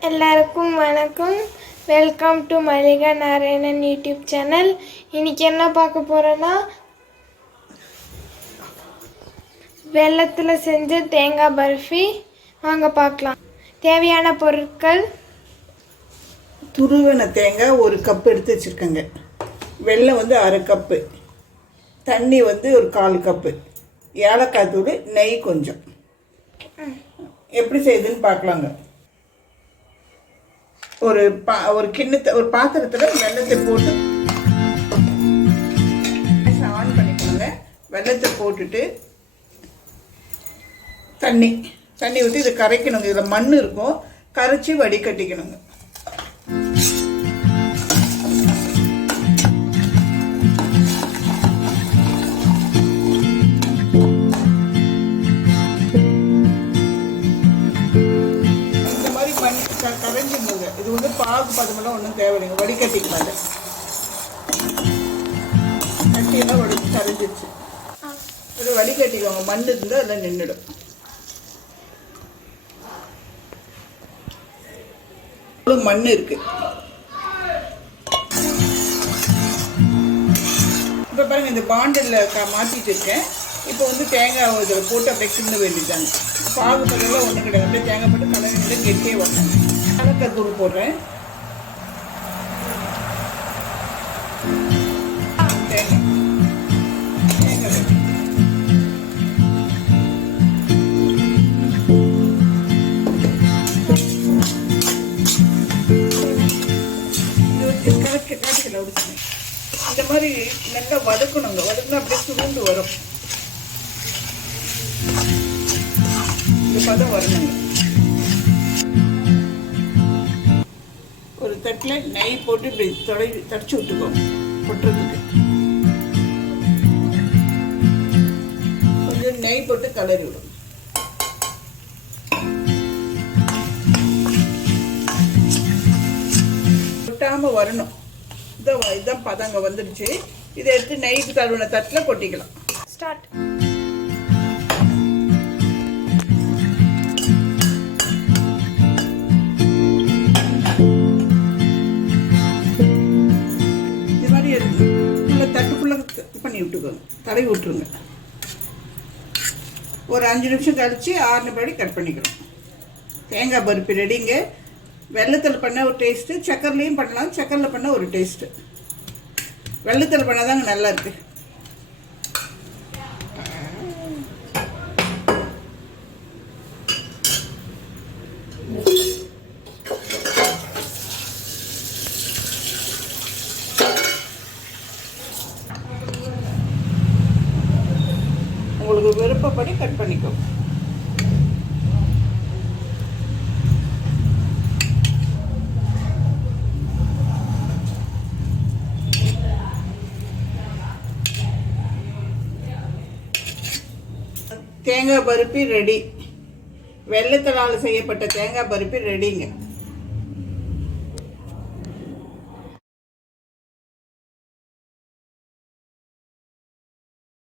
எல்லாருக்கும் வணக்கம். Welcome to Mallika Narayanan YouTube channel இன்னைக்கு என்ன பார்க்க போகிறோன்னா வெள்ளத்தில் செஞ்ச தேங்காய் பர்ஃபி. வாங்க பார்க்கலாம். தேவையான பொருட்கள்? துருவன தேங்காய் ஒரு கப் எடுத்து வச்சுருக்கேங்க. வெல்லம் வந்து அரை கப்பு தண்ணி வந்து ஒரு கால் கப்பு ஏலக்காய் தூள் நெய் கொஞ்சம். எப்படி செய்யுதுன்னு பார்க்கலாங்க. ஒரு பா ஒரு கிண்ணத்தை ஒரு பாத்திரத்தில் வெள்ளத்தை போட்டு ஆன் பண்ணிக்கோங்க. வெள்ளத்தை போட்டுட்டு தண்ணி தண்ணி விட்டு இதை கரைக்கணுங்க. இதில் மண் இருக்கும். கரைச்சி வடிகட்டிக்கணுங்க. இது வந்து பாகு பதமெல்லாம் ஒன்றும் தேவையில்லைங்க. வடிகட்டிக்கலாம் கட்டியெல்லாம் வடி கரைஞ்சிருச்சு. இது வடிகட்டிக்கோங்க மண் இருந்தால் அதில் நின்றுடும் மண் இருக்கு. இப்போ பாருங்க இந்த பாண்டில் மாற்றிட்டு இருக்கேன். இப்போ வந்து தேங்காய் இதில் போட்டு அப்படியே கிண்ண வேண்டியதாங்க பாகு பதெல்லாம் ஒன்றும் கிடையாது. அப்படியே தேங்காய் போட்டு கலந்து கெட்டியே வரணும் கலக்கத்தூள் தூள் போடுறேன் தேங்காய் இந்த மாதிரி நல்லா வதக்கணுங்க வதக்கினா அப்படியே சுருண்டு வரும். இந்த பதம் வரணுங்க. தட்டில் நெய் போட்டு இப்படி தொடை தடிச்சு விட்டுக்கோ கொட்டுறதுக்கு. கொஞ்சம் நெய் போட்டு கலரி விடும் கொட்டாமல் வரணும். இதான் இதான் பதங்க வந்துடுச்சு. இதை எடுத்து நெய்க்கு கழுவின தட்டில் கொட்டிக்கலாம். ஸ்டார்ட் பண்ணி விட்டுக்கோங்க தடவி விட்டுருங்க. ஒரு அஞ்சு நிமிஷம் கழிச்சு ஆறு படி கட் பண்ணிக்கிறோம். தேங்காய் பருப்பு ரெடிங்க. வெள்ளத்தில் பண்ண ஒரு டேஸ்ட்டு சக்கர்லேயும் பண்ணலாம். சக்கரில் பண்ண ஒரு டேஸ்ட்டு வெள்ளத்தில் பண்ணால் தாங்க நல்லா இருக்கு. you. விருப்பப்படி கட் பண்ணிக்கோ. தேங்காய் பருப்பி ரெடி வெள்ளத்தினால் செய்யப்பட்ட தேங்காய் பருப்பி ரெடிங்க